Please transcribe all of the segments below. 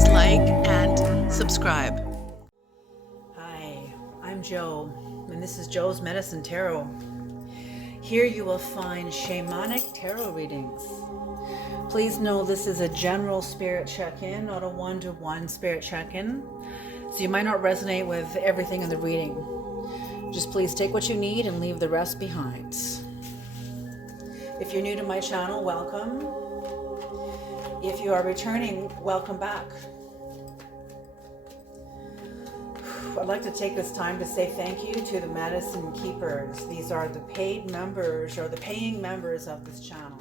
please like and subscribe. Hi, I'm Joe, and this is Joe's Medicine Tarot. Here you will find shamanic tarot readings. Please know this is a general spirit check-in, not a one-to-one spirit check-in, so you might not resonate with everything in the reading. Just please take what you need and leave the rest behind. If you're new to my channel, welcome. If you are returning, welcome back. I'd like to take this time to say thank you to the medicine keepers. These are the paid members or the paying members of this channel.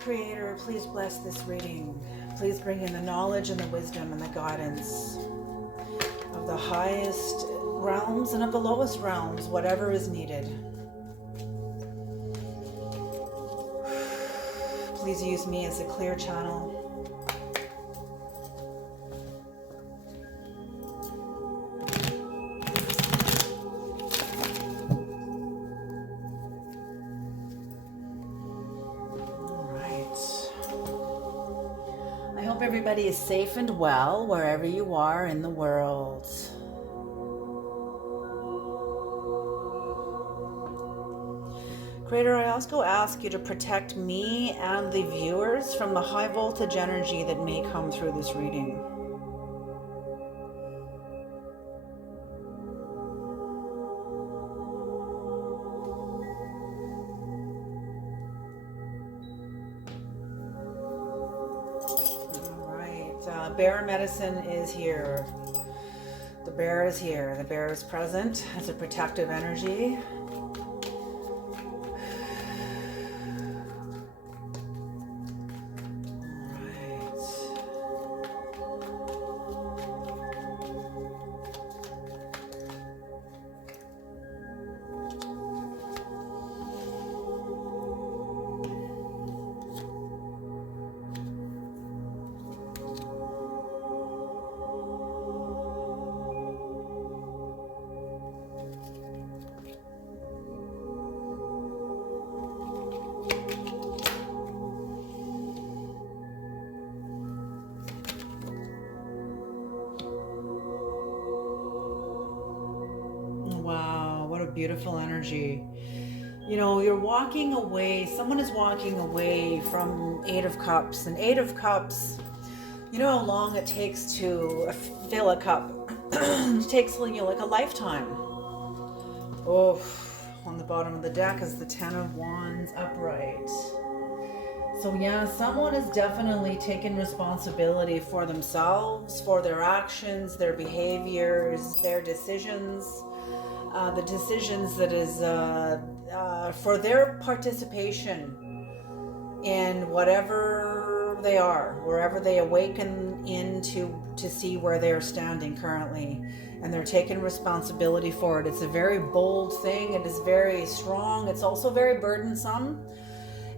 Creator, please bless this reading. Please bring in the knowledge and the wisdom and the guidance of the highest realms and of the lowest realms, whatever is needed. Please use me as a clear channel. Everybody is safe and well wherever you are in the world. Creator, I also ask you to protect me and the viewers from the high voltage energy that may come through this reading. Bear medicine is here. The bear is here. The bear is present as a protective energy. Wow, what a beautiful energy. You know, you're walking away, someone is walking away from Eight of Cups. And Eight of Cups, you know how long it takes to fill a cup? It takes, you know, like a lifetime. Oh, on the bottom of the deck is the Ten of Wands upright. So yeah, someone is definitely taking responsibility for themselves, for their actions, their behaviors, their decisions. The decisions that is for their participation in whatever they are, wherever they awaken into to see where they're standing currently, and they're taking responsibility for it. It's a very bold thing. It is very strong. It's also very burdensome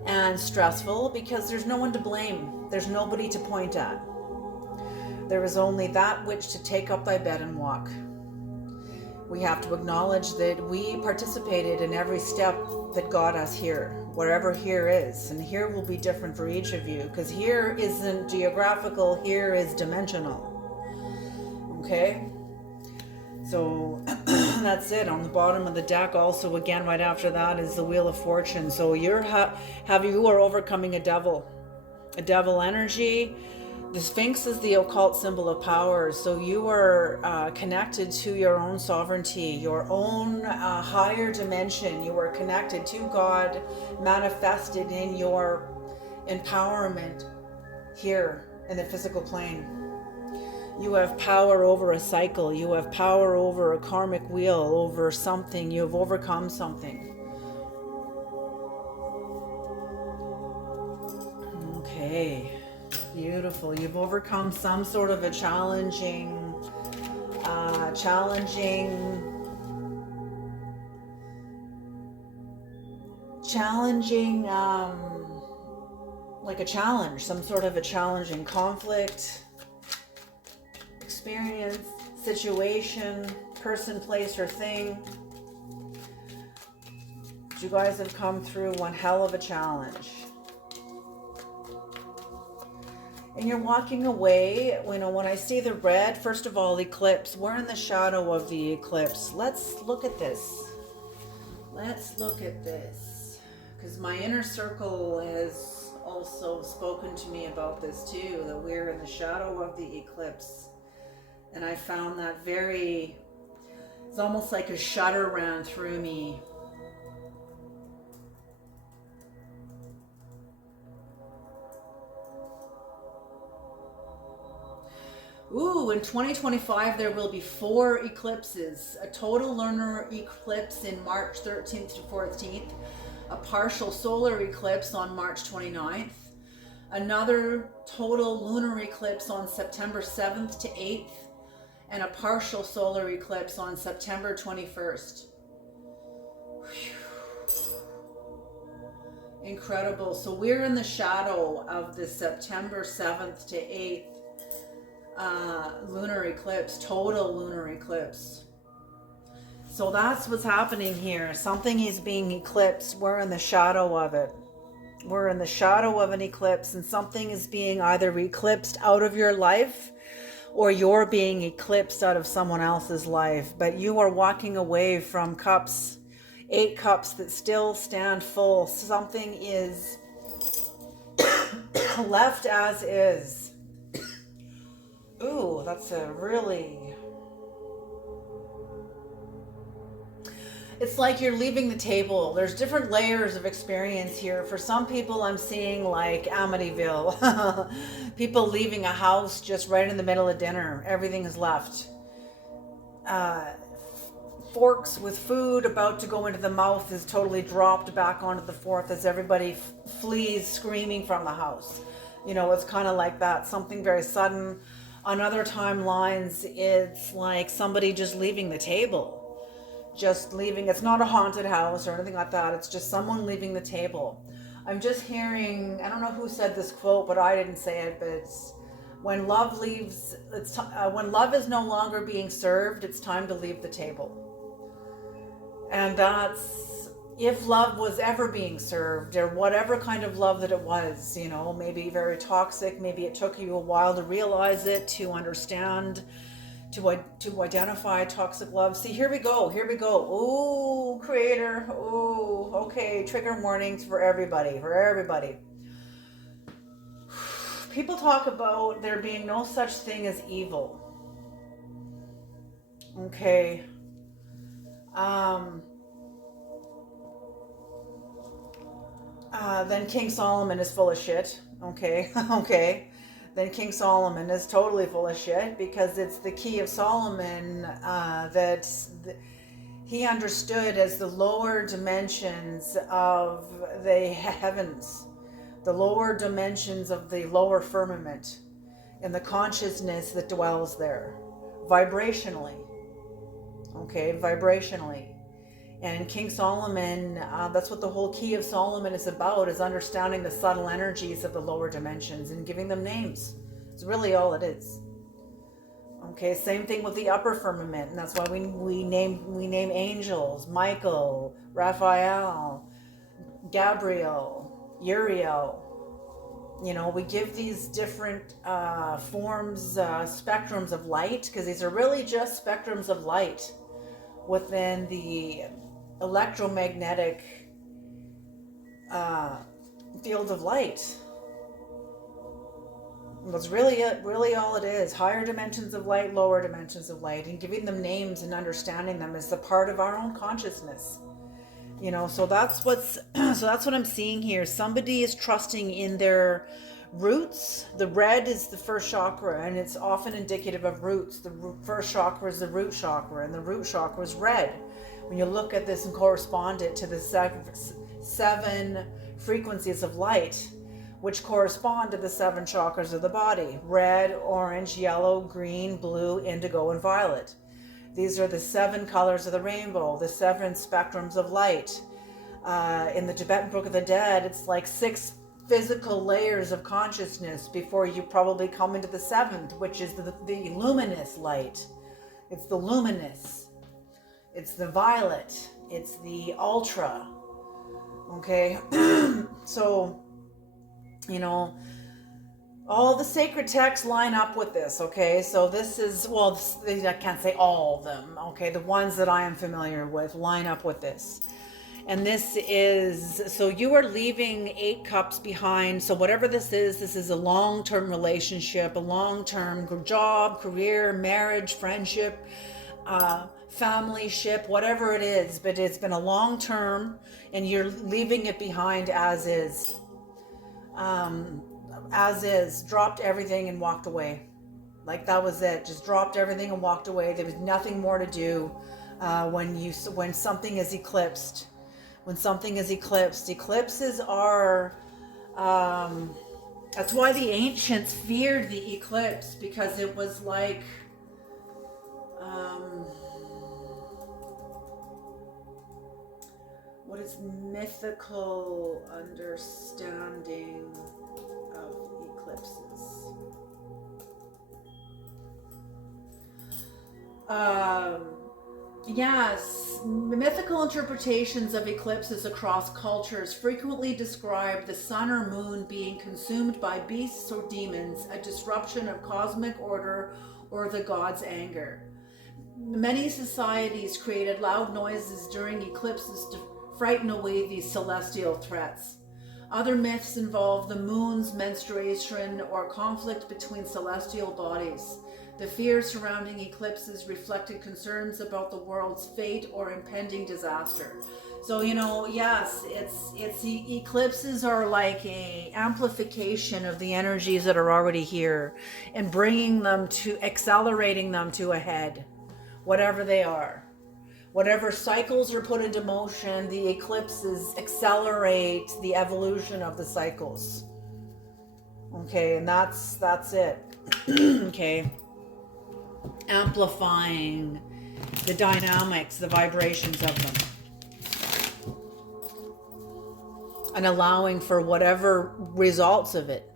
and stressful because there's no one to blame. There's nobody to point at. There is only that which to take up thy bed and walk. We have to acknowledge that we participated in every step that got us here, wherever here is. And here will be different for each of you, because here isn't geographical, here is dimensional. Okay? So that's it. On the bottom of the deck also, again, right after that is the Wheel of Fortune. So you are overcoming a devil energy. The Sphinx is the occult symbol of power, so you are connected to your own sovereignty, your own higher dimension. You are connected to God, manifested in your empowerment here in the physical plane. You have power over a cycle, you have power over a karmic wheel, over something, you have overcome something. Okay. Beautiful. You've overcome some sort of a challenging, like a challenge, some sort of a challenging conflict, experience, situation, person, place, or thing. You guys have come through one hell of a challenge. And you're walking away. You know, when I see the red, first of all, eclipse. We're in the shadow of the eclipse. Let's look at this. Let's look at this. Because my inner circle has also spoken to me about this too, that we're in the shadow of the eclipse. And I found that it's almost like a shudder ran through me. Ooh, in 2025, there will be 4 eclipses. A total lunar eclipse in March 13th to 14th. A partial solar eclipse on March 29th. Another total lunar eclipse on September 7th to 8th. And a partial solar eclipse on September 21st. Incredible. So we're in the shadow of the September 7th to 8th lunar eclipse, total lunar eclipse. So that's what's happening here. Something is being eclipsed. We're in the shadow of it. We're in the shadow of an eclipse, and something is being either eclipsed out of your life, or you're being eclipsed out of someone else's life. But you are walking away from cups, 8 cups that still stand full. Something is left as is. Ooh, that's a really... It's like you're leaving the table. There's different layers of experience here. For some people, I'm seeing like Amityville. People leaving a house just right in the middle of dinner. Everything is left. Forks with food about to go into the mouth is totally dropped back onto the fork as everybody flees screaming from the house. You know, it's kind of like that. Something very sudden. On other timelines, it's like somebody just leaving the table. Just leaving. It's not a haunted house or anything like that. It's just someone leaving the table. I'm just hearing, I don't know who said this quote, but I didn't say it, but it's, when love leaves, when love is no longer being served, it's time to leave the table. And that's, if love was ever being served, or whatever kind of love that it was, you know, maybe very toxic, maybe it took you a while to realize it, to understand, to identify toxic love. See, here we go. Ooh, creator. Ooh, okay, trigger warnings for everybody. People talk about there being no such thing as evil. Okay. Then King Solomon is full of shit. Okay. Okay. Then King Solomon is totally full of shit, because it's the key of Solomon that he understood as the lower dimensions of the heavens, the lower dimensions of the lower firmament, and the consciousness that dwells there, vibrationally. Okay, vibrationally. And King Solomon, that's what the whole key of Solomon is about, is understanding the subtle energies of the lower dimensions and giving them names. It's really all it is. Okay, same thing with the upper firmament, and that's why we name angels: Michael, Raphael, Gabriel, Uriel. You know, we give these different forms, spectrums of light, because these are really just spectrums of light within the electromagnetic field of light. That's really it, really all it is. Higher dimensions of light, lower dimensions of light, and giving them names and understanding them is the part of our own consciousness. So that's what's so that's what I'm seeing here. Somebody is trusting in their roots. The red is the first chakra, and it's often indicative of roots. The first chakra is the root chakra, and the root chakra is red. When you look at this and correspond it to the seven frequencies of light, which correspond to the seven chakras of the body: red, orange, yellow, green, blue, indigo, and violet. These are the seven colors of the rainbow, the seven spectrums of light. In the Tibetan Book of the Dead, it's like 6 physical layers of consciousness before you probably come into the 7th, which is the luminous light. It's the luminous. It's the violet. It's the ultra. Okay? So, all the sacred texts line up with this, okay? So this is, I can't say all of them, okay? The ones that I am familiar with line up with this. And this is, so you are leaving 8 cups behind. So whatever this is a long-term relationship, a long-term job, career, marriage, friendship, family ship, whatever it is. But it's been a long-term, and you're leaving it behind as is. Dropped everything and walked away. Like that was it. Just dropped everything and walked away. There was nothing more to do when something is eclipsed. When something is eclipsed, eclipses are. That's why the ancients feared the eclipse, because it was like. What is mythical understanding of eclipses? Yes, mythical interpretations of eclipses across cultures frequently describe the sun or moon being consumed by beasts or demons, a disruption of cosmic order, or the god's anger. Many societies created loud noises during eclipses to frighten away these celestial threats. Other myths involve the moon's menstruation or conflict between celestial bodies. The fears surrounding eclipses reflected concerns about the world's fate or impending disaster. So, yes, it's eclipses are like a amplification of the energies that are already here and accelerating them to a head, whatever they are. Whatever cycles are put into motion, the eclipses accelerate the evolution of the cycles. Okay, and that's it. Okay. Amplifying the dynamics, the vibrations of them. And allowing for whatever results of it.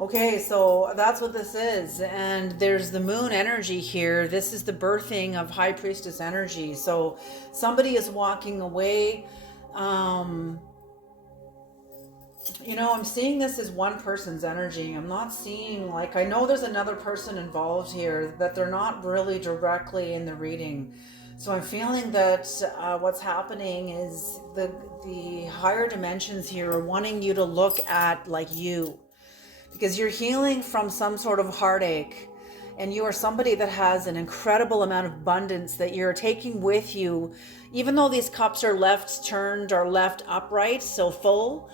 Okay, so that's what this is. And there's the moon energy here. This is the birthing of High Priestess energy. So somebody is walking away. I'm seeing this as one person's energy. I'm not seeing, I know there's another person involved here, but they're not really directly in the reading. So I'm feeling that what's happening is the higher dimensions here are wanting you to look at you. Because you're healing from some sort of heartache, and you are somebody that has an incredible amount of abundance that you're taking with you, even though these cups are left turned or left upright, so full,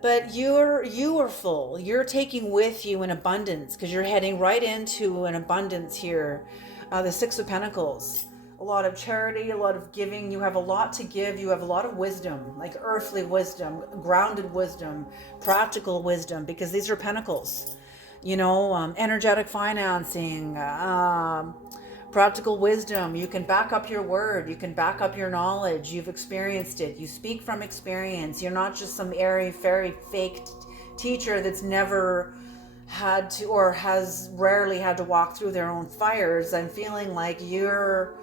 but you are full. You're taking with you an abundance, because you're heading right into an abundance here. The 6 of Pentacles. A lot of charity, a lot of giving. You have a lot to give. You have a lot of wisdom, like earthly wisdom, grounded wisdom, practical wisdom, because these are pentacles. Energetic financing, practical wisdom. You can back up your word. You can back up your knowledge. You've experienced it. You speak from experience. You're not just some airy-fairy fake teacher that's never had to, or has rarely had to walk through their own fires. I'm feeling like you are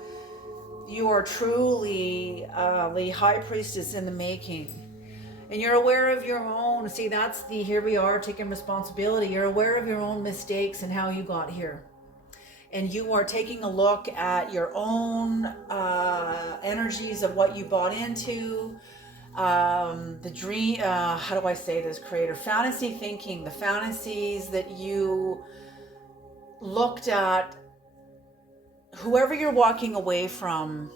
truly the High Priestess in the making. And you're aware of your own, here we are taking responsibility. You're aware of your own mistakes and how you got here. And you are taking a look at your own energies of what you bought into, The dream, how do I say this, creator? Fantasy thinking, the fantasies that you looked at, whoever you're walking away from,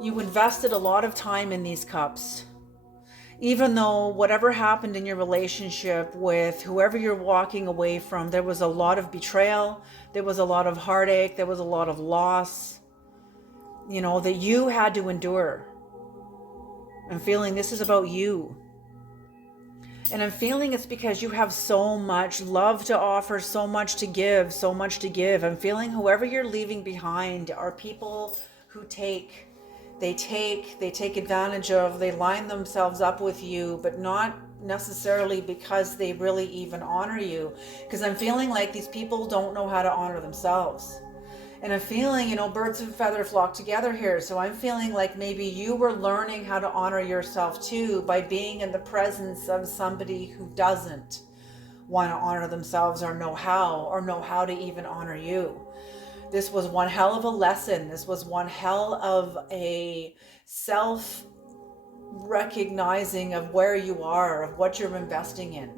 you invested a lot of time in these cups. Even though whatever happened in your relationship with whoever you're walking away from, there was a lot of betrayal, there was a lot of heartache, there was a lot of loss, that you had to endure. I'm feeling this is about you. And I'm feeling it's because you have so much love to offer, so much to give, so much to give. I'm feeling whoever you're leaving behind are people who take advantage of, they line themselves up with you, but not necessarily because they really even honor you. Because I'm feeling like these people don't know how to honor themselves. And I'm feeling, birds of a feather flock together here. So I'm feeling like maybe you were learning how to honor yourself too by being in the presence of somebody who doesn't want to honor themselves or know how to even honor you. This was one hell of a lesson. This was one hell of a self-recognizing of where you are, of what you're investing in.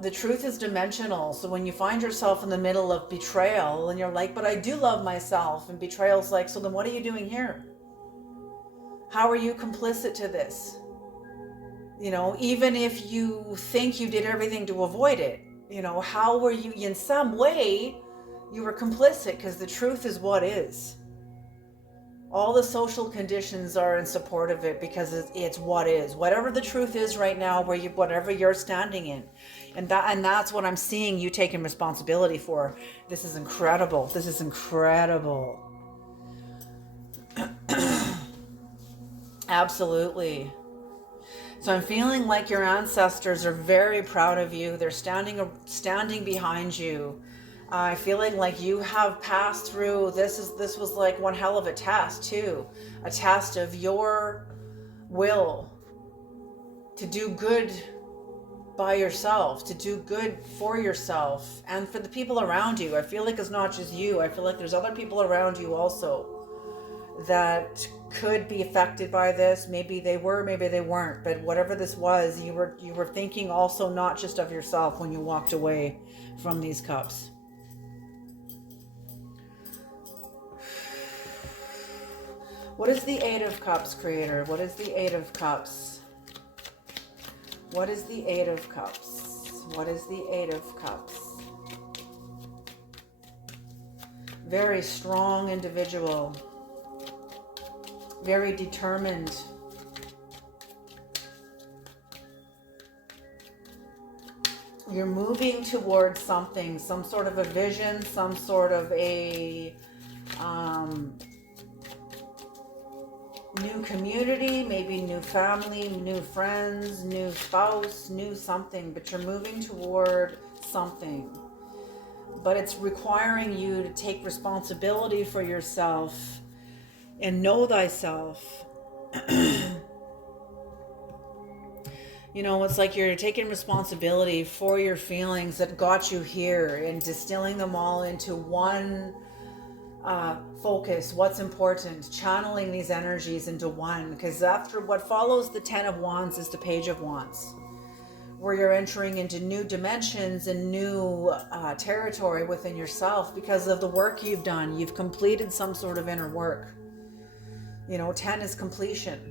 The truth is dimensional. So when you find yourself in the middle of betrayal and you're like, but I do love myself, and betrayal's like, so then what are you doing here? How are you complicit to this? Even if you think you did everything to avoid it, how were you, in some way, you were complicit, because the truth is what is. All the social conditions are in support of it because it's what is. Whatever the truth is right now, whatever you're standing in. And that's what I'm seeing you taking responsibility for. This is incredible. This is incredible. Absolutely. So I'm feeling like your ancestors are very proud of you. They're standing behind you. I feeling like you have passed through, this was like one hell of a test too. A test of your will to do good by yourself, to do good for yourself and for the people around you. I feel like it's not just you. I feel like there's other people around you also that could be affected by this. Maybe they were, maybe they weren't, but whatever this was, you were thinking also not just of yourself when you walked away from these cups. What is the Eight of Cups, creator? What is the Eight of Cups? What is the Eight of Cups? What is the Eight of Cups? Very strong individual. Very determined. You're moving towards something, some sort of a vision, some sort of a new community, maybe new family, new friends, new spouse, new something, but you're moving toward something. But it's requiring you to take responsibility for yourself and know thyself. It's like you're taking responsibility for your feelings that got you here and distilling them all into one focus, what's important, channeling these energies into one. Because after what follows the Ten of Wands is the Page of Wands, where you're entering into new dimensions and new territory within yourself because of the work you've done. You've completed some sort of inner work. 10 is completion.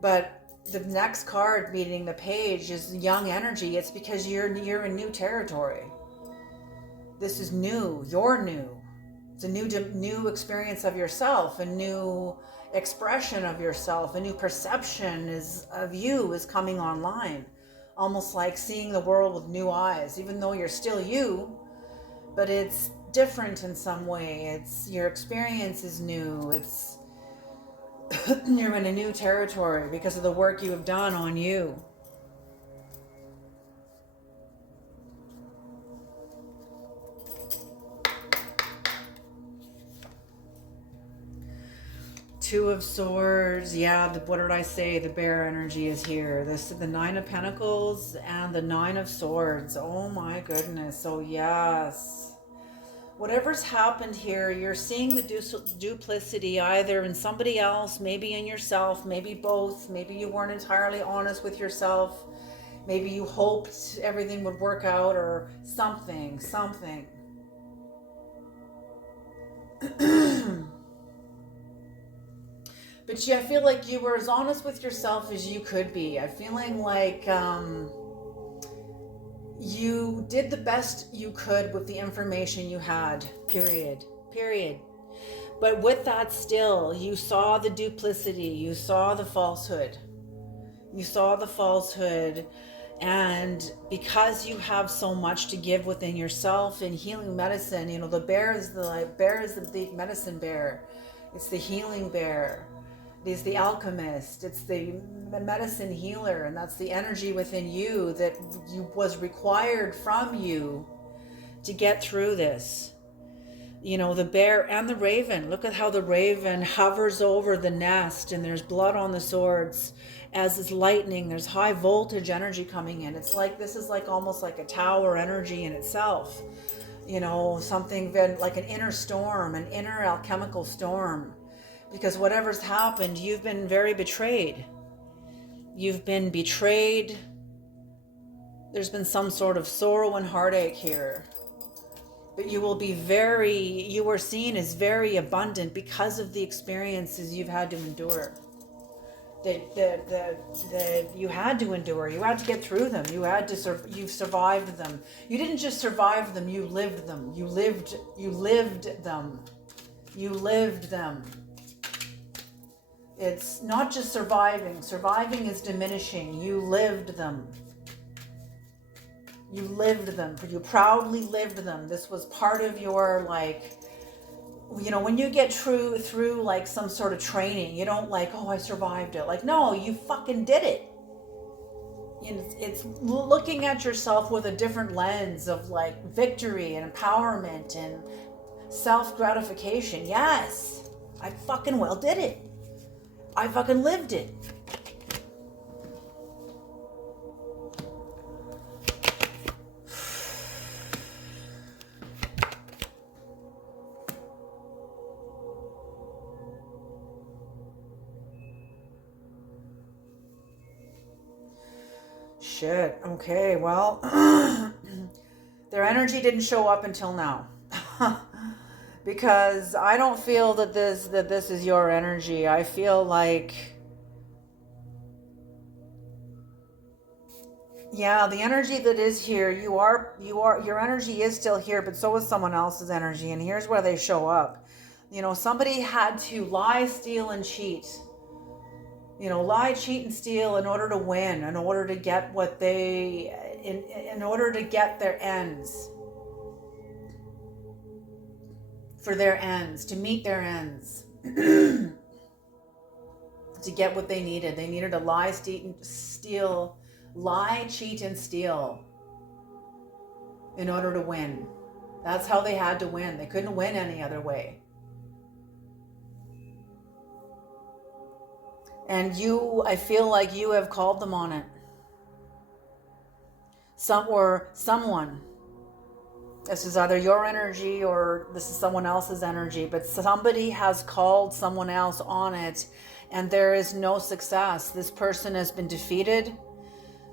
But the next card, meeting the Page, is young energy. It's because you're in new territory. This is new. You're new. It's a new experience of yourself, a new expression of yourself, a new perception of you is coming online. Almost like seeing the world with new eyes, even though you're still you, but it's different in some way. Your experience is new. You're in a new territory because of the work you have done on you. Two of Swords. Yeah, what did I say? The bear energy is here. The Nine of Pentacles and the Nine of Swords. Oh my goodness. So yes. Whatever's happened here, you're seeing the duplicity either in somebody else, maybe in yourself, maybe both. Maybe you weren't entirely honest with yourself. Maybe you hoped everything would work out, or something. But yeah, I feel like you were as honest with yourself as you could be. I'm feeling like you did the best you could with the information you had, period. But with that still, you saw the duplicity, you saw the falsehood. And because you have so much to give within yourself in healing medicine, the bear is the medicine bear. It's the healing bear. It's the alchemist. It's the medicine healer, and that's the energy within you that was required from you to get through this. The bear and the raven. Look at how the raven hovers over the nest, and there's blood on the swords. As it's lightning, there's high voltage energy coming in. It's like, this is like almost like a tower energy in itself. Something like an inner storm, an inner alchemical storm. Because whatever's happened, you've been very betrayed. You've been betrayed. There's been some sort of sorrow and heartache here. But you were seen as very abundant because of the experiences you've had to endure. That you had to endure. You had to get through them. You've survived them. You didn't just survive them, you lived them. You lived them. It's not just surviving. Surviving is diminishing. You lived them. You proudly lived them. This was part of your, when you get through like some sort of training, you don't I survived it. No, you fucking did it. It's looking at yourself with a different lens of victory and empowerment and self-gratification. Yes, I fucking well did it. I fucking lived it. Shit. Okay, well, their energy didn't show up until now. Because I don't feel that this is your energy. I feel like, yeah, the energy that is here, your energy is still here, but so is someone else's energy. And here's where they show up. Somebody had to lie, steal, and cheat. Lie, cheat, and steal in order to win, in order to get in order to get their ends. For their ends, to meet their ends. To get what they needed. They needed to lie, cheat, and steal in order to win. That's how they had to win. They couldn't win any other way. And I feel like you have called them on it. Someone. This is either your energy or this is someone else's energy, but somebody has called someone else on it, and there is no success. This person has been defeated.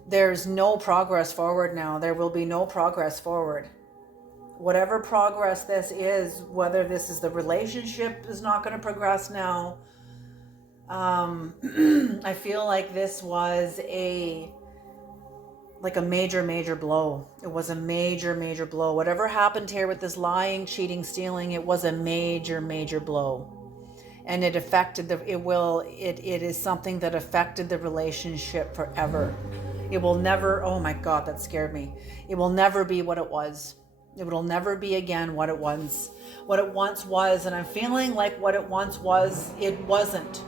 There's no progress forward now. There will be no progress forward. Whatever progress this is, whether this is the relationship is not going to progress now. I feel like this was a major blow. It was a major blow. Whatever happened here with this lying, cheating, stealing, it was a major blow. And it affected it is something that affected the relationship forever. It will never, oh my God, that scared me. It will never be what it was. It will never be again what it once was. And I'm feeling like what it once was, it wasn't.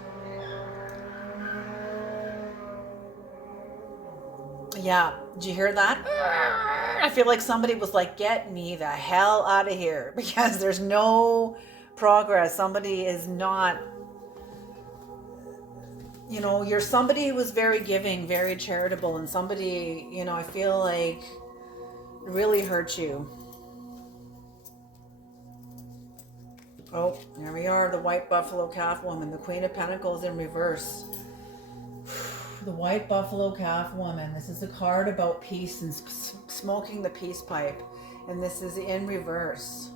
Yeah, did you hear that? I feel like somebody was like, get me the hell out of here, because there's no progress. Somebody is not, you're somebody who was very giving, very charitable, and somebody, I feel like really hurt you. Oh, here we are, the white buffalo calf woman, the Queen of Pentacles in reverse. The white buffalo calf woman. This is a card about peace and smoking the peace pipe. And this is in reverse.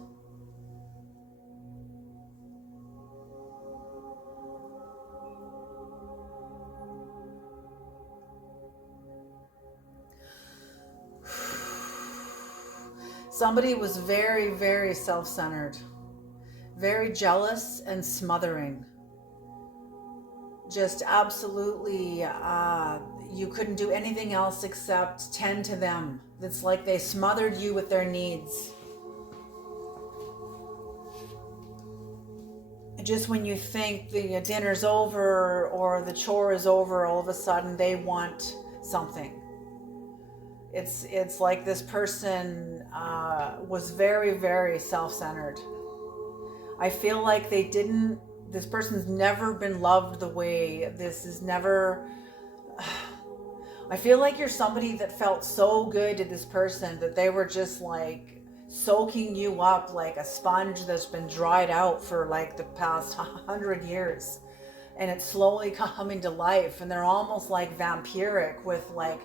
Somebody was very, very self-centered, very jealous and smothering. Just absolutely, you couldn't do anything else except tend to them. It's like they smothered you with their needs. Just when you think the dinner's over or the chore is over, all of a sudden they want something. It's like this person was very, very self-centered. I feel like this person's never been loved the way this is never. I feel like you're somebody that felt so good to this person that they were just like soaking you up like a sponge that's been dried out for like the past 100 years. And it's slowly coming to life. And they're almost like vampiric with like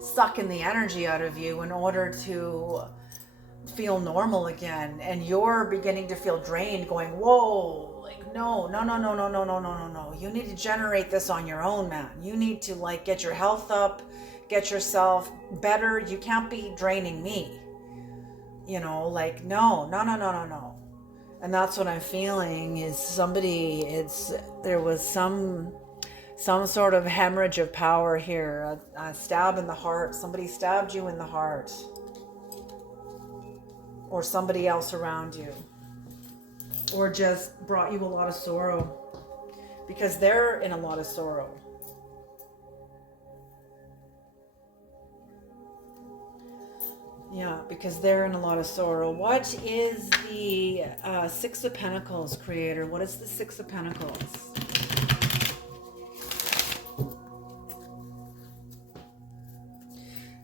sucking the energy out of you in order to feel normal again. And you're beginning to feel drained, going, whoa, like no. You need to generate this on your own, man. You need to like get your health up, get yourself better. You can't be draining me. You know, like no. And that's what I'm feeling is there was some sort of hemorrhage of power here, a stab in the heart. Somebody stabbed you in the heart, or somebody else around you, or just brought you a lot of sorrow, because they're in a lot of sorrow. Yeah, because they're in a lot of sorrow. What is the Six of Pentacles, Creator? What is the Six of Pentacles?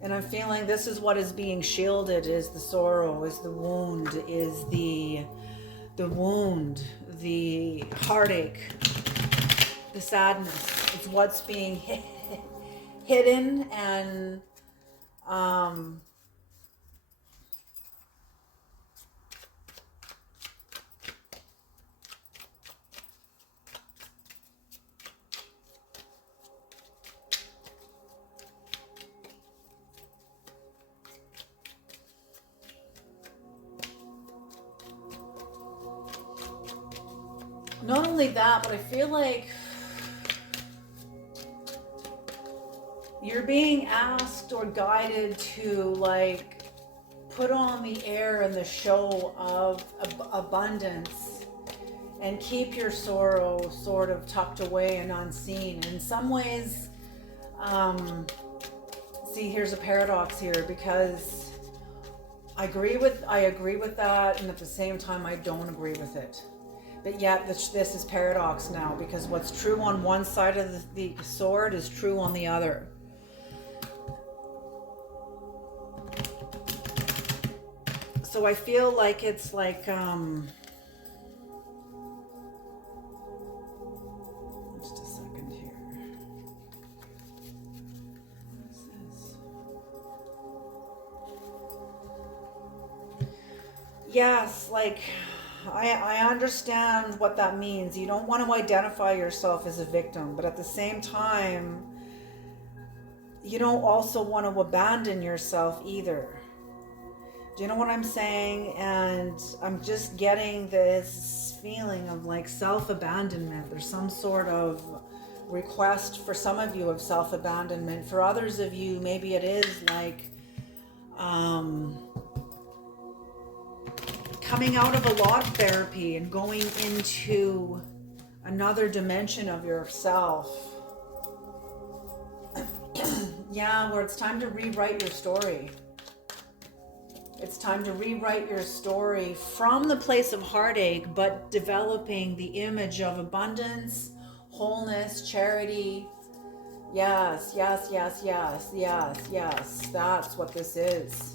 And I'm feeling this is what is being shielded, is the sorrow, is the wound, is the wound, the heartache, the sadness. It's what's being hidden and not only that, but I feel like you're being asked or guided to like put on the air and the show of abundance and keep your sorrow sort of tucked away and unseen. In some ways, see, here's a paradox here, because I agree with that, and at the same time I don't agree with it. But yet this is paradox now, because what's true on one side of the sword is true on the other. So I feel like it's like just a second here. What is this? Yes, like I understand what that means. You don't want to identify yourself as a victim, but at the same time, you don't also want to abandon yourself either. Do you know what I'm saying? And I'm just getting this feeling of like self-abandonment. There's some sort of request for some of you of self-abandonment. For others of you, maybe it is like coming out of a lot of therapy and going into another dimension of yourself. Yeah, where it's time to rewrite your story. It's time to rewrite your story from the place of heartache, but developing the image of abundance, wholeness, charity. Yes. That's what this is.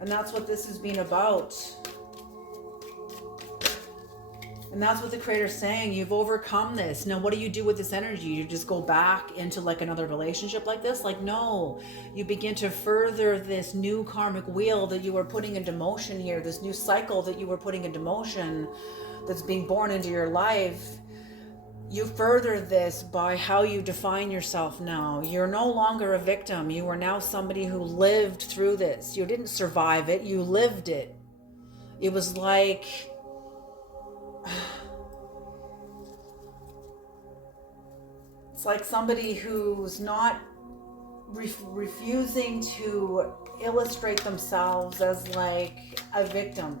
And that's what this has been about. And that's what the creator's saying. You've overcome this. Now, what do you do with this energy? You just go back into like another relationship like this? Like, no. You begin to further this new karmic wheel that you were putting into motion here, this new cycle that you were putting into motion that's being born into your life. You further this by how you define yourself now. You're no longer a victim. You are now somebody who lived through this. You didn't survive it, you lived it. It was like... It's like somebody who's not refusing to illustrate themselves as like a victim.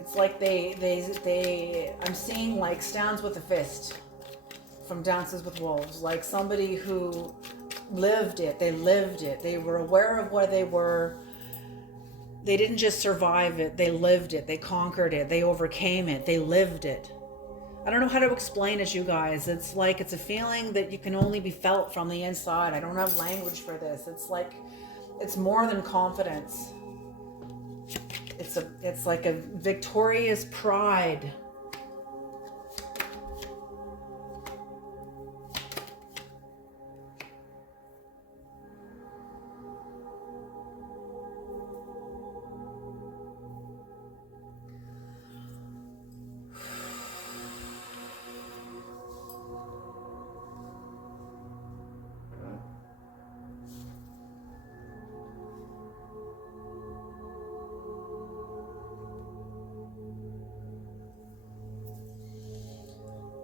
It's like they I'm seeing like stands with a fist from Dances with Wolves, like somebody who lived it. They lived it. They were aware of where they were. They didn't just survive it. They lived it. They conquered it. They overcame it. They lived it. I don't know how to explain it, you guys. It's like, it's a feeling that you can only be felt from the inside. I don't have language for this. It's like, it's more than confidence. It's like a victorious pride.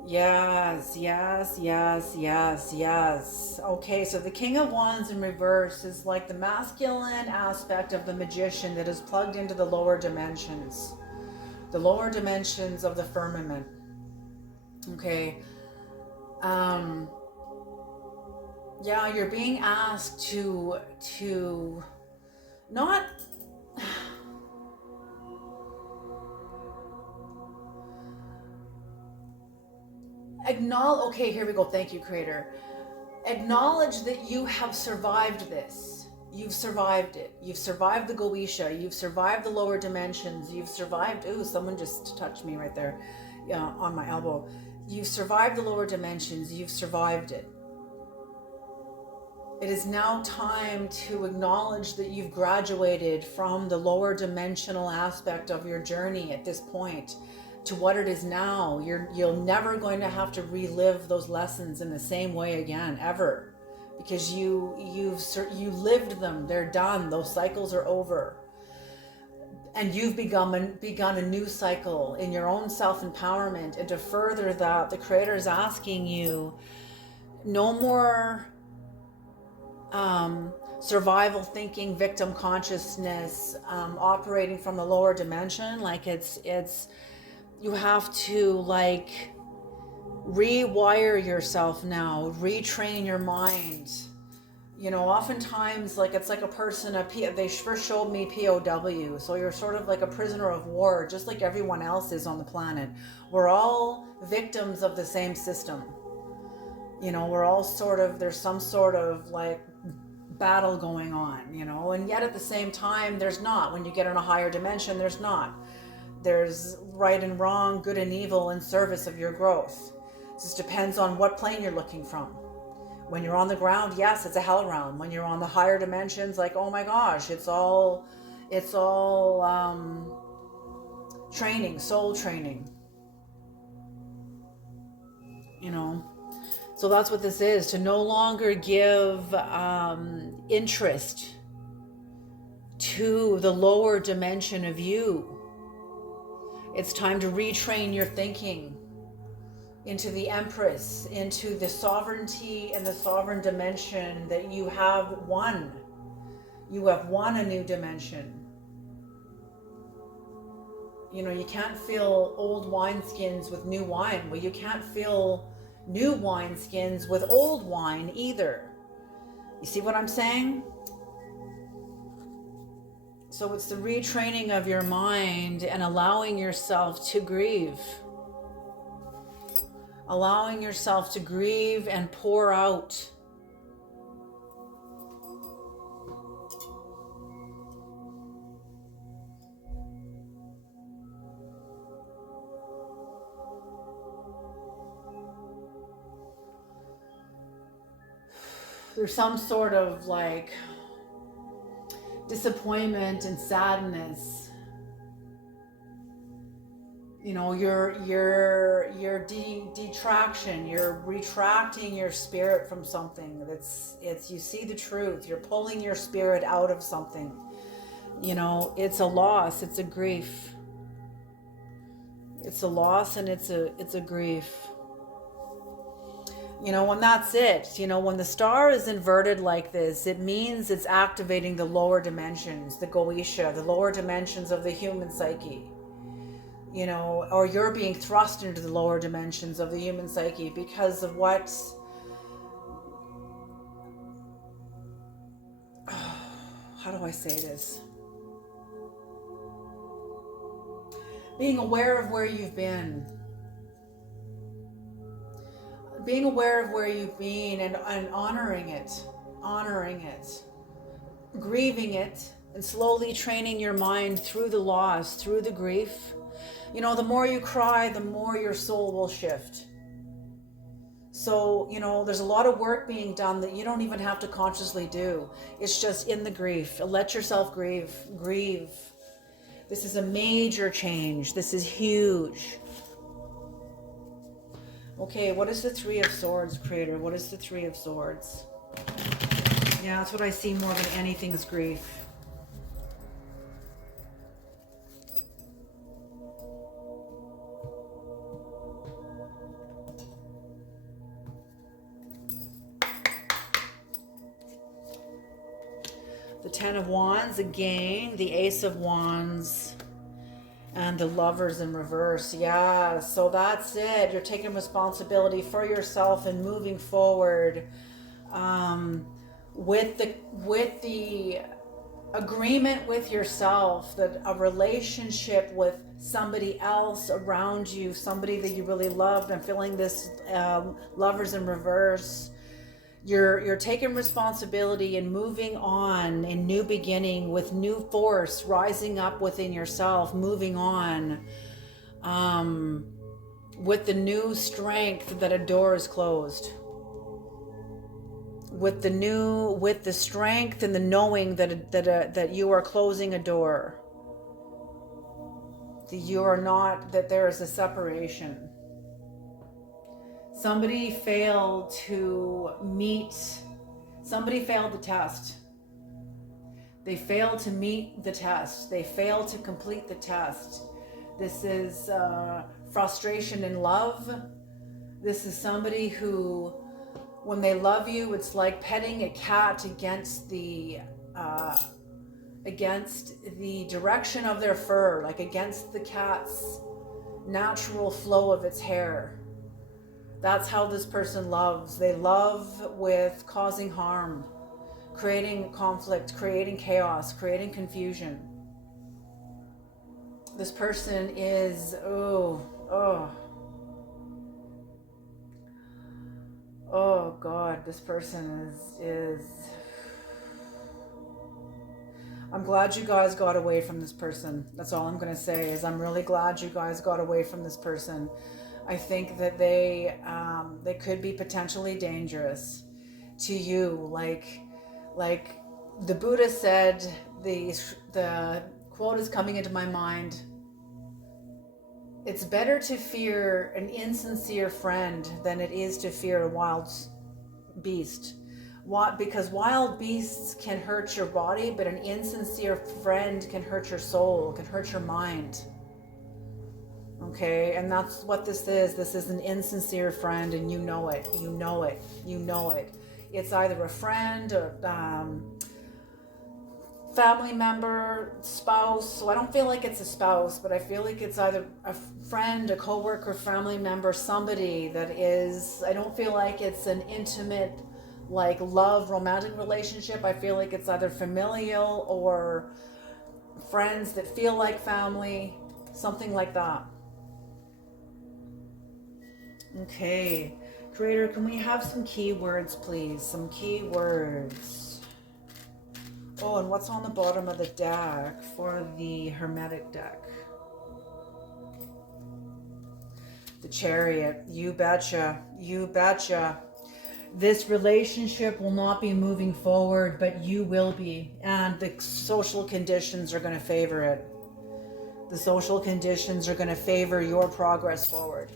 Yes, yes, yes, yes, yes. Okay, so the King of Wands in reverse is like the masculine aspect of the magician that is plugged into the lower dimensions of the firmament. Okay. Yeah, you're being asked to not acknowledge. Okay, here we go. Thank you, Creator. Acknowledge that you have survived this. You've survived it. You've survived the Goetia. You've survived the lower dimensions. You've survived... Ooh, someone just touched me right there, on my elbow. You've survived the lower dimensions. You've survived it. It is now time to acknowledge that you've graduated from the lower dimensional aspect of your journey at this point to what it is now. You're never going to have to relive those lessons in the same way again, ever, because you lived them. They're done. Those cycles are over, and you've begun a new cycle in your own self-empowerment. And to further that, the Creator is asking you, no more survival thinking, victim consciousness, operating from the lower dimension. Like it's you have to like rewire yourself now, retrain your mind. You know, oftentimes, like, it's like a person, they first showed me POW. So you're sort of like a prisoner of war, just like everyone else is on the planet. We're all victims of the same system. You know, we're all there's some sort of like battle going on, you know, and yet at the same time, there's not. When you get in a higher dimension, there's not. There's right and wrong, good and evil in service of your growth. It just depends on what plane you're looking from. When you're on the ground, yes, it's a hell realm. When you're on the higher dimensions, like, oh my gosh, it's all training, soul training, you know. So that's what this is, to no longer give interest to the lower dimension of you. It's time to retrain your thinking into the Empress, into the sovereignty and the sovereign dimension that you have won. You have won a new dimension. You know, you can't fill old wineskins with new wine. Well, you can't fill new wineskins with old wine either. You see what I'm saying? So it's the retraining of your mind and allowing yourself to grieve. Allowing yourself to grieve and pour out. through some sort of like disappointment and sadness. You know, your detraction, you're retracting your spirit from something. It's you see the truth. You're pulling your spirit out of something. You know, it's a loss, it's a grief. It's a loss and it's a grief. You know, and that's it. You know, when the star is inverted like this, it means it's activating the lower dimensions, the Goetia, the lower dimensions of the human psyche. You know, or you're being thrust into the lower dimensions of the human psyche because of what, how do I say this? Being aware of where you've been. Being aware of where you've been and honoring it, grieving it, and slowly training your mind through the loss, through the grief. You know, the more you cry, the more your soul will shift. So, you know, there's a lot of work being done that you don't even have to consciously do. It's just in the grief. Let yourself grieve. This is a major change. This is huge. Okay, what is the Three of Swords, Creator? What is the Three of Swords? Yeah, that's what I see more than anything is grief. The Ten of Wands again, the Ace of Wands, and the Lovers in reverse. Yeah, so that's it. You're taking responsibility for yourself and moving forward with the agreement with yourself that a relationship with somebody else around you, somebody that you really loved. I'm feeling this Lovers in reverse. You're taking responsibility and moving on in new beginning with new force, rising up within yourself, moving on with the new strength that a door is closed. With the strength and the knowing that you are closing a door. That you are not, that there is a separation. Somebody failed the test. They failed to meet the test. They failed to complete the test. This is frustration in love. This is somebody who, when they love you, it's like petting a cat against the direction of their fur, like against the cat's natural flow of its hair. That's how this person loves. They love with causing harm, creating conflict, creating chaos, creating confusion. This person is, oh God, this person is, I'm glad you guys got away from this person. That's all I'm going to say is I'm really glad you guys got away from this person. I think that they could be potentially dangerous to you. Like the Buddha said, the quote is coming into my mind. It's better to fear an insincere friend than it is to fear a wild beast. Because wild beasts can hurt your body, but an insincere friend can hurt your soul, can hurt your mind. Okay, and that's what this is. This is an insincere friend, and you know it. You know it. You know it. It's either a friend or family member, spouse. So I don't feel like it's a spouse, but I feel like it's either a friend, a coworker, family member, somebody that is. I don't feel like it's an intimate, like love, romantic relationship. I feel like it's either familial or friends that feel like family, something like that. Okay, Creator, can we have some keywords, please? Some keywords. Oh, and what's on the bottom of the deck for the Hermetic deck? The Chariot. You betcha. You betcha. This relationship will not be moving forward, but you will be. And the social conditions are going to favor it. The social conditions are going to favor your progress forward.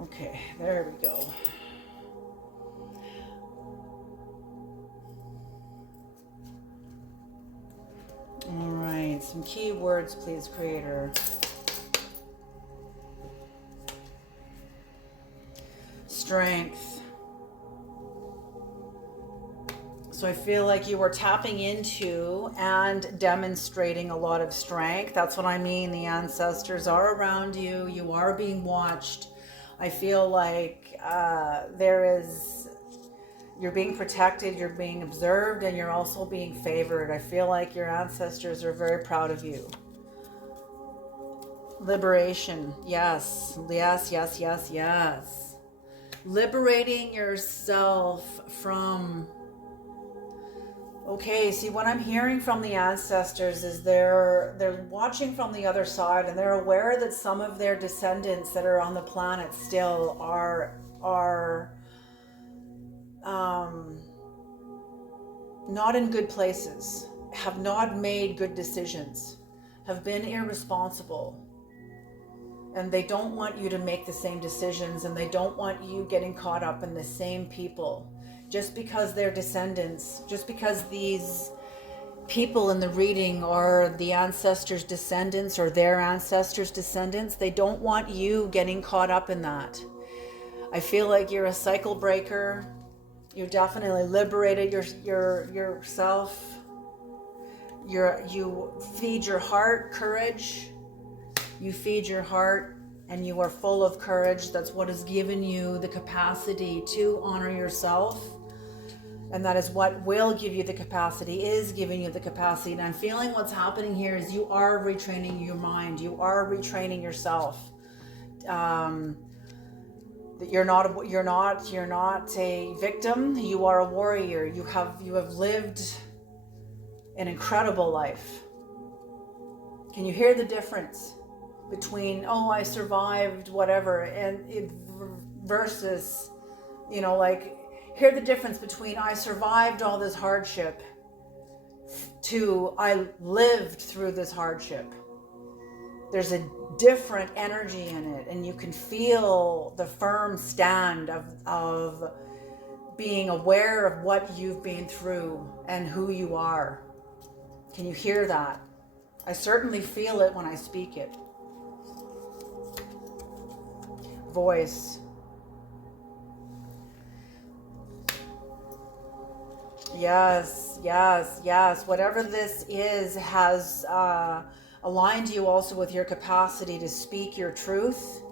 Okay, there we go. All right, some key words, please, Creator. Strength. So I feel like you are tapping into and demonstrating a lot of strength. That's what I mean. The ancestors are around you. You are being watched. I feel like you're being protected, you're being observed, and you're also being favored. I feel like your ancestors are very proud of you. Liberation. Yes. Yes, yes, yes, yes. Liberating yourself from... Okay, see, what I'm hearing from the ancestors is they're watching from the other side, and they're aware that some of their descendants that are on the planet still are not in good places, have not made good decisions, have been irresponsible. And they don't want you to make the same decisions, and they don't want you getting caught up in the same people. Just because they're descendants, just because these people in the reading are the ancestors' descendants or their ancestors' descendants, they don't want you getting caught up in that. I feel like you're a cycle breaker. You definitely liberated yourself. You feed your heart courage. You feed your heart, and you are full of courage. That's what has given you the capacity to honor yourself. And that is what will give you the capacity, is giving you the capacity. And I'm feeling what's happening here is you are retraining your mind. You are retraining yourself. That you're not a victim. You are a warrior. You have lived an incredible life. Can you hear the difference between, oh, I survived whatever, and it versus, hear the difference between I survived all this hardship to I lived through this hardship. There's a different energy in it, and you can feel the firm stand of being aware of what you've been through and who you are. Can you hear that? I certainly feel it when I speak it. Voice. Yes, yes, yes. Whatever this is has aligned you also with your capacity to speak your truth,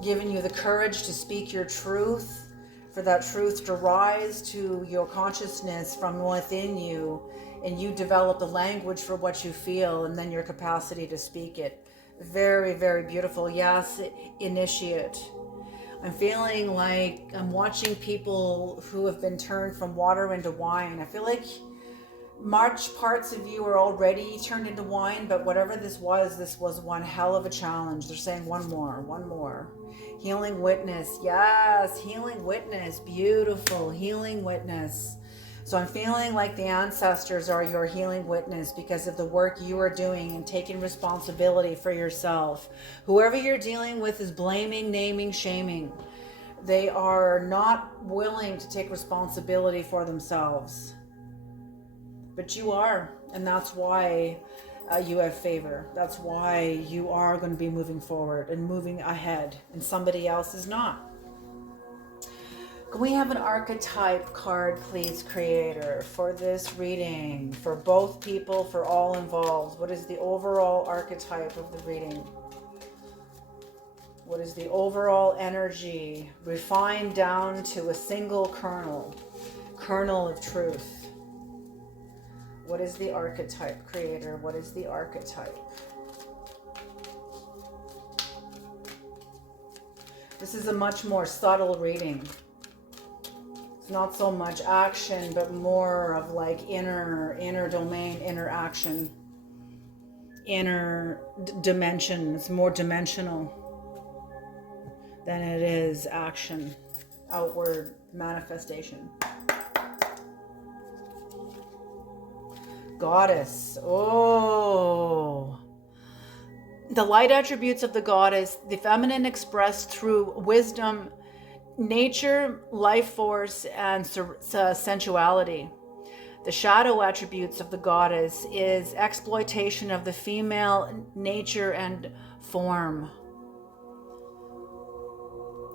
given you the courage to speak your truth, for that truth to rise to your consciousness from within you, and you develop the language for what you feel, and then your capacity to speak it. Very, very beautiful. Yes, initiate. I'm feeling like I'm watching people who have been turned from water into wine. I feel like March parts of you are already turned into wine, but whatever this was one hell of a challenge. They're saying one more. Healing witness. Yes, healing witness. Beautiful. Healing witness. So I'm feeling like the ancestors are your healing witness because of the work you are doing and taking responsibility for yourself. Whoever you're dealing with is blaming, naming, shaming. They are not willing to take responsibility for themselves. But you are, and that's why you have favor. That's why you are going to be moving forward and moving ahead, and somebody else is not. Can we have an archetype card, please, Creator, for this reading, for both people, for all involved? What is the overall archetype of the reading? What is the overall energy, refined down to a single kernel of truth? What is the archetype, Creator? What is the archetype? This is a much more subtle reading. It's not so much action, but more of like inner domain, inner action, inner dimension. It's more dimensional than it is action, outward manifestation. Goddess. Oh. The light attributes of the goddess, the feminine expressed through wisdom, nature, life force, and sensuality. The shadow attributes of the goddess is exploitation of the female nature and form.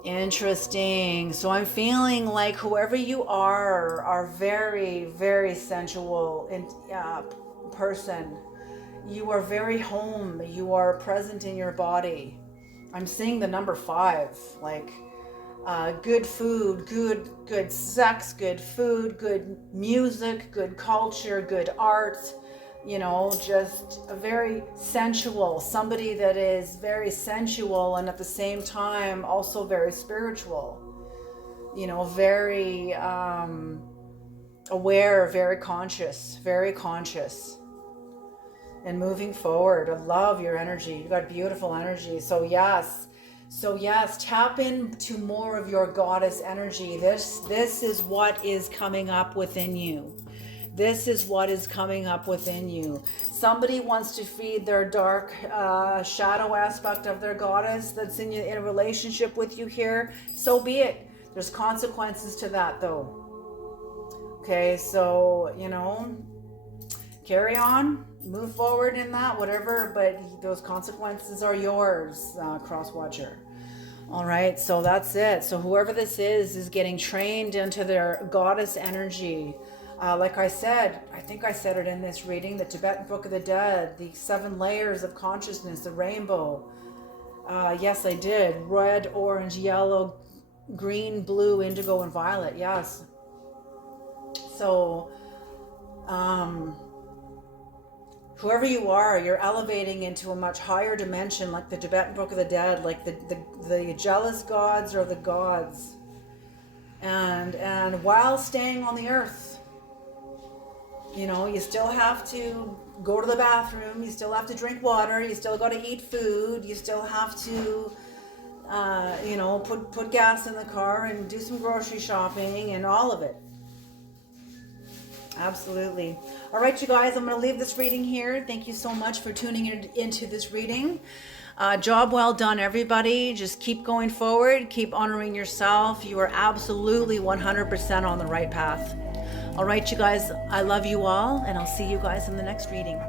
Interesting. So I'm feeling like whoever you are very, very sensual person. You are very home. You are present in your body. I'm seeing the number 5, like good food, good sex, good food, good music, good culture, good art. You know, just a very sensual, somebody that is very sensual and at the same time also very spiritual. You know, very aware, very conscious, and moving forward. I love your energy. You got beautiful energy. So yes, tap into more of your goddess energy. This is what is coming up within you. This is what is coming up within you. Somebody wants to feed their dark shadow aspect of their goddess that's in a relationship with you here. So be it. There's consequences to that though. Okay, so, you know, carry on, move forward in that, whatever, but those consequences are yours, cross-watcher. All right, so that's it. So whoever this is getting trained into their goddess energy. Like I said, I think I said it in this reading, the Tibetan Book of the Dead, the 7 layers of consciousness, the rainbow. Yes, I did. Red, orange, yellow, green, blue, indigo, and violet. Yes. So, whoever you are, you're elevating into a much higher dimension, like the Tibetan Book of the Dead, like the jealous gods or the gods. And while staying on the earth, you know, you still have to go to the bathroom, you still have to drink water, you still got to eat food, you still have to, you know, put gas in the car and do some grocery shopping and all of it. Absolutely. All right, you guys, I'm going to leave this reading here. Thank you so much for tuning into this reading. Job well done, everybody. Just keep going forward. Keep honoring yourself. You are absolutely 100% on the right path. All right, you guys, I love you all, and I'll see you guys in the next reading.